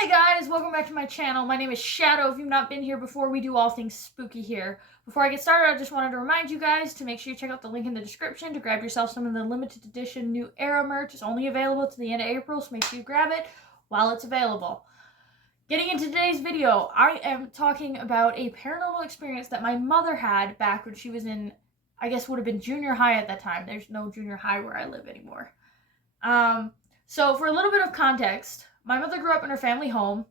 Hey guys, welcome back to my channel. My name is Shadow. If you've not been here before, we do all things spooky here. Before I get started, I just wanted to remind you guys to make sure you check out the link in the description to grab yourself some of the limited edition New Era merch. It's only available to the end of April, so make sure you grab it while it's available. Getting into today's video, I am talking about a paranormal experience that my mother had back when she was in, I guess would have been junior high at that time. There's no junior high where I live anymore. So for a little bit of context, my mother grew up in her family home,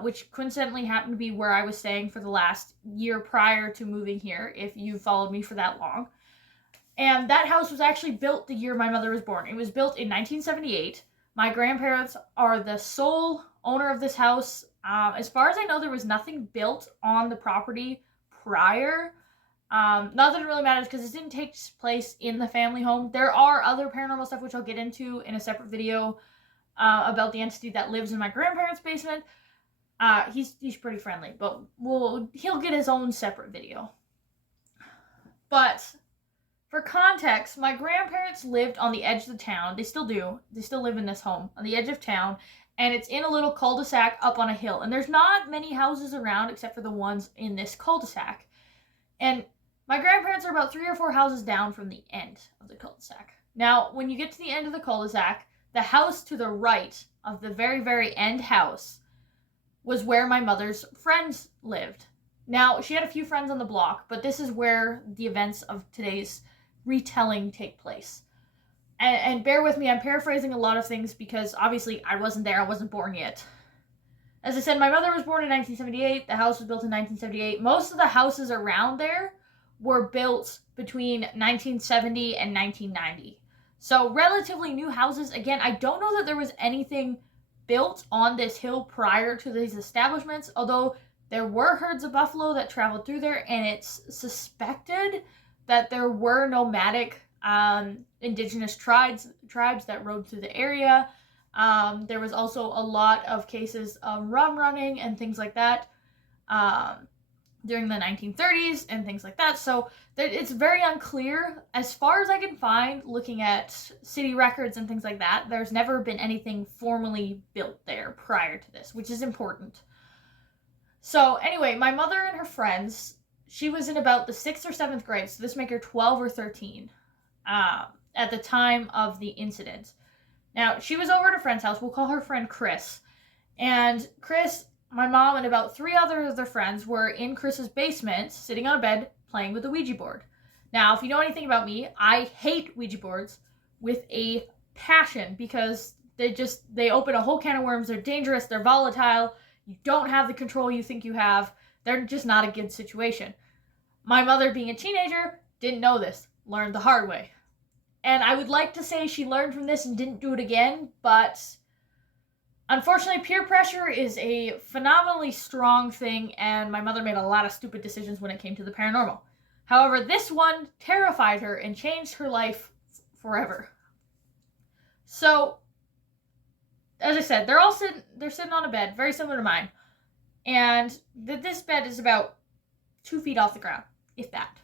which coincidentally happened to be where I was staying for the last year prior to moving here, if you followed me for that long. And that house was actually built the year my mother was born. It was built in 1978. My grandparents are the sole owner of this house. As far as I know, there was nothing built on the property prior. Not that it really matters because it didn't take place in the family home. There are other paranormal stuff which I'll get into in a separate video about the entity that lives in my grandparents' basement. He's pretty friendly, but he'll get his own separate video. But for context, my grandparents lived on the edge of the town. They still do. They still live in this home on the edge of town, and it's in a little cul-de-sac up on a hill. And there's not many houses around except for the ones in this cul-de-sac. And my grandparents are about 3 or 4 houses down from the end of the cul-de-sac. Now, when you get to the end of the cul-de-sac, the house to the right of the very, very end house was where my mother's friends lived. Now, she had a few friends on the block, but this is where the events of today's retelling take place. And bear with me, I'm paraphrasing a lot of things because obviously I wasn't there, I wasn't born yet. As I said, my mother was born in 1978, the house was built in 1978. Most of the houses around there were built between 1970 and 1990. So relatively new houses. Again, I don't know that there was anything built on this hill prior to these establishments, although there were herds of buffalo that traveled through there, and it's suspected that there were nomadic indigenous tribes that rode through the area. There was also a lot of cases of rum running and things like that during the 1930s and things like that. So it's very unclear. As far as I can find, looking at city records and things like that, there's never been anything formally built there prior to this, which is important. So anyway, my mother and her friends, she was in about the 6th or 7th grade, so this make her 12 or 13 at the time of the incident. Now, she was over at a friend's house. We'll call her friend Chris. And Chris, my mom, and about 3 other of their friends were in Chris's basement, sitting on a bed, playing with a Ouija board. Now, if you know anything about me, I hate Ouija boards with a passion because they open a whole can of worms. They're dangerous. They're volatile. You don't have the control you think you have. They're just not a good situation. My mother, being a teenager, didn't know this. Learned the hard way. And I would like to say she learned from this and didn't do it again, but unfortunately, peer pressure is a phenomenally strong thing, and my mother made a lot of stupid decisions when it came to the paranormal. However, this one terrified her and changed her life forever. So, as I said, they're sitting on a bed, very similar to mine, and this bed is about 2 feet off the ground, if that.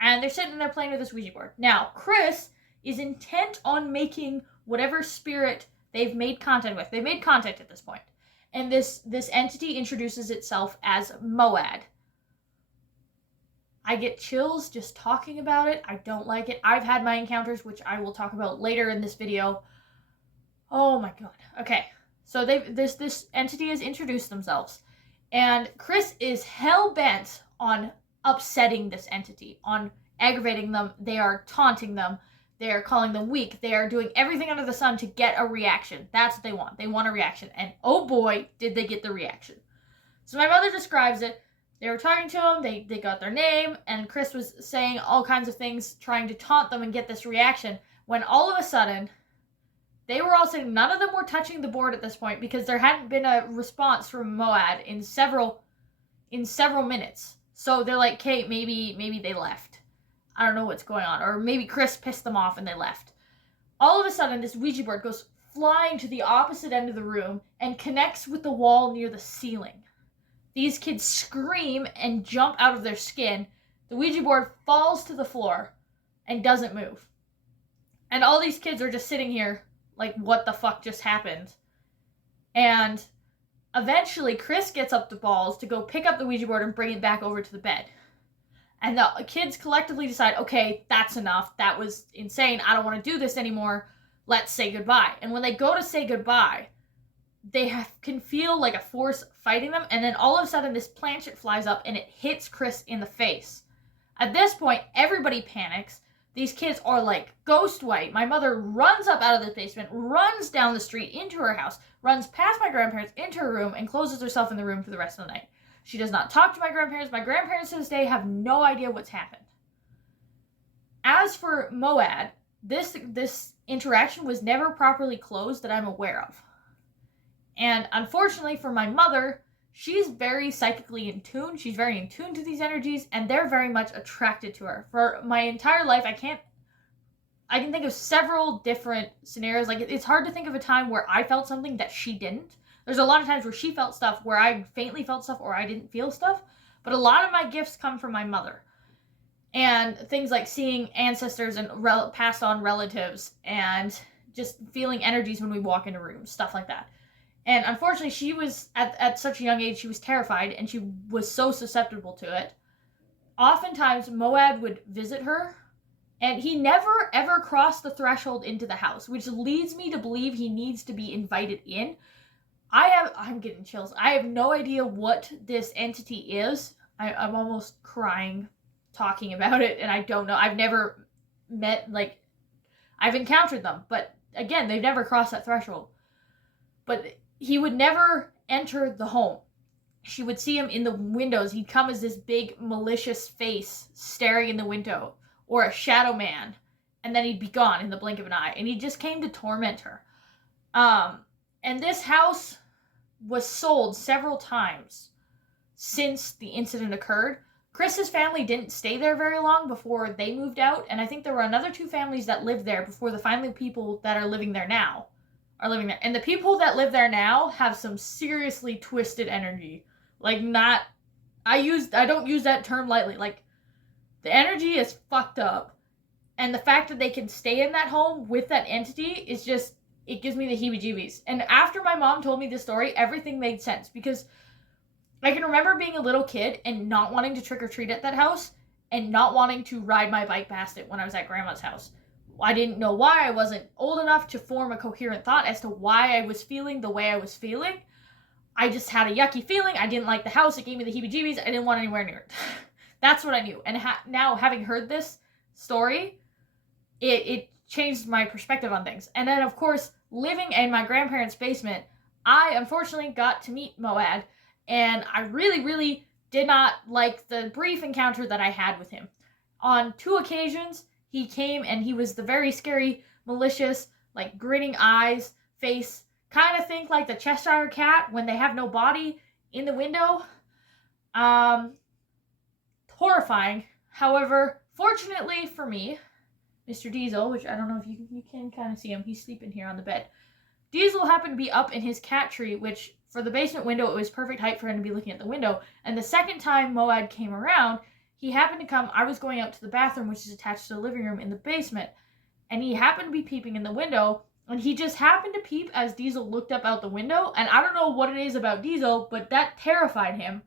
And they're sitting there playing with this Ouija board. Now, Chris is intent on making whatever spirit they've made contact with. They've made contact at this point. And this entity introduces itself as Moad. I get chills just talking about it. I don't like it. I've had my encounters, which I will talk about later in this video. Oh my god. Okay. So this entity has introduced themselves. And Chris is hell-bent on upsetting this entity, on aggravating them. They are taunting them. They are calling them weak. They are doing everything under the sun to get a reaction. That's what they want. They want a reaction. And oh boy, did they get the reaction. So my mother describes it. They were talking to him. They got their name. And Chris was saying all kinds of things, trying to taunt them and get this reaction. When all of a sudden, they were all sitting, none of them were touching the board at this point because there hadn't been a response from Moad in several minutes. So they're like, Kate, maybe they left. I don't know what's going on. Or maybe Chris pissed them off and they left. All of a sudden, this Ouija board goes flying to the opposite end of the room and connects with the wall near the ceiling. These kids scream and jump out of their skin. The Ouija board falls to the floor and doesn't move. And all these kids are just sitting here like, what the fuck just happened? And Eventually, Chris gets up the balls to go pick up the Ouija board and bring it back over to the bed. And the kids collectively decide, okay, that's enough. That was insane. I don't want to do this anymore. Let's say goodbye. And when they go to say goodbye, they can feel like a force fighting them. And then all of a sudden, this planchette flies up and it hits Chris in the face. At this point, everybody panics. These kids are like ghost white. My mother runs up out of the basement, runs down the street into her house, runs past my grandparents into her room, and closes herself in the room for the rest of the night. She does not talk to my grandparents. My grandparents to this day have no idea what's happened. As for Moad, this interaction was never properly closed that I'm aware of. And unfortunately for my mother, she's very psychically in tune. She's very in tune to these energies, and they're very much attracted to her. For my entire life, I can think of several different scenarios. Like, it's hard to think of a time where I felt something that she didn't. There's a lot of times where she felt stuff, where I faintly felt stuff, or I didn't feel stuff. But a lot of my gifts come from my mother. And things like seeing ancestors and passed on relatives, and just feeling energies when we walk into rooms, stuff like that. And unfortunately, she was, at such a young age, she was terrified, and she was so susceptible to it. Oftentimes, Moad would visit her, and he never, ever crossed the threshold into the house, which leads me to believe he needs to be invited in. I'm getting chills. I have no idea what this entity is. I'm almost crying talking about it, and I don't know. I've never I've encountered them, but again, they've never crossed that threshold. But he would never enter the home. She would see him in the windows. He'd come as this big, malicious face staring in the window, or a shadow man, and then he'd be gone in the blink of an eye, and he just came to torment her. And this house was sold several times since the incident occurred. Chris's family didn't stay there very long before they moved out, and I think there were another 2 families that lived there before the final people that are living there now are living there. And the people that live there now have some seriously twisted energy. Like, I don't use that term lightly. Like, the energy is fucked up. And the fact that they can stay in that home with that entity is just, it gives me the heebie-jeebies. And after my mom told me this story, everything made sense. Because I can remember being a little kid and not wanting to trick-or-treat at that house, and not wanting to ride my bike past it when I was at grandma's house. I didn't know why. I wasn't old enough to form a coherent thought as to why I was feeling the way I was feeling. I just had a yucky feeling. I didn't like the house. It gave me the heebie-jeebies. I didn't want anywhere near it. That's what I knew. And now, having heard this story, it changed my perspective on things. And then, of course, living in my grandparents' basement, I unfortunately got to meet Moad, and I really, really did not like the brief encounter that I had with him. On 2 occasions, he came and he was the very scary, malicious, like grinning eyes, face, kind of think like the Cheshire Cat when they have no body in the window. Horrifying. However, fortunately for me, Mr. Diesel, which I don't know if you can kind of see him, he's sleeping here on the bed. Diesel happened to be up in his cat tree, which for the basement window, it was perfect height for him to be looking at the window. And the second time Moad came around, he happened to come, I was going out to the bathroom, which is attached to the living room in the basement, and he happened to be peeping in the window, and he just happened to peep as Diesel looked up out the window, and I don't know what it is about Diesel, but that terrified him,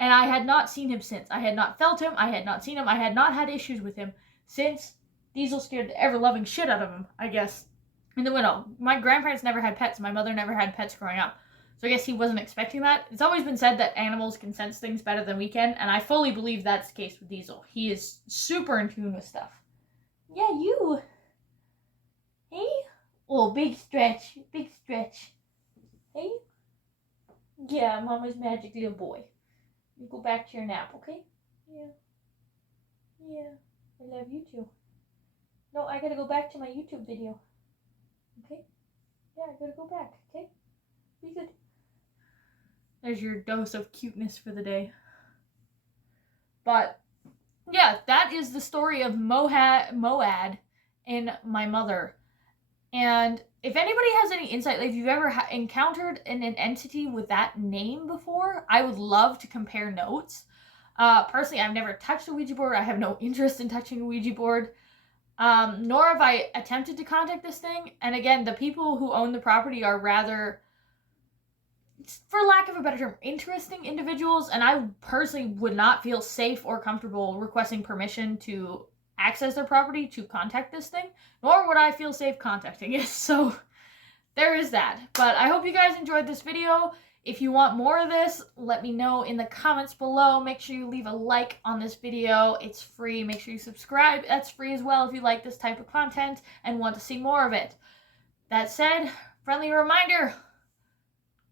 and I had not seen him since. I had not felt him, I had not seen him, I had not had issues with him since Diesel scared the ever-loving shit out of him, I guess, in the window. My grandparents never had pets, my mother never had pets growing up. So I guess he wasn't expecting that. It's always been said that animals can sense things better than we can, and I fully believe that's the case with Diesel. He is super in tune with stuff. Yeah, you. Hey? Oh, big stretch. Big stretch. Hey? Yeah, Mama's magic little boy. You go back to your nap, okay? Yeah. Yeah. I love you too. No, I gotta go back to my YouTube video. Okay? Yeah, I gotta go back, okay? Be good. There's your dose of cuteness for the day. But, yeah, that is the story of Moad and my mother. And if anybody has any insight, like if you've ever encountered an entity with that name before, I would love to compare notes. Personally, I've never touched a Ouija board. I have no interest in touching a Ouija board. Nor have I attempted to contact this thing. And again, the people who own the property are rather for lack of a better term, interesting individuals, and I personally would not feel safe or comfortable requesting permission to access their property to contact this thing, nor would I feel safe contacting it. So there is that. But I hope you guys enjoyed this video. If you want more of this, let me know in the comments below. Make sure you leave a like on this video. It's free. Make sure you subscribe. That's free as well if you like this type of content and want to see more of it. That said, friendly reminder,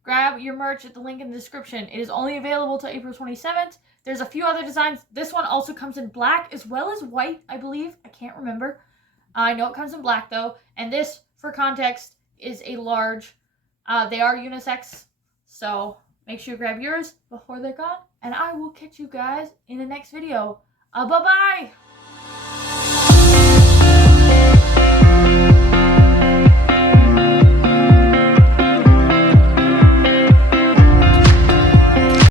grab your merch at the link in the description. It is only available till April 27th. There's a few other designs. This one also comes in black as well as white, I believe. I can't remember. I know it comes in black though. And this, for context, is a large. They are unisex. So make sure you grab yours before they're gone. And I will catch you guys in the next video. Bye-bye!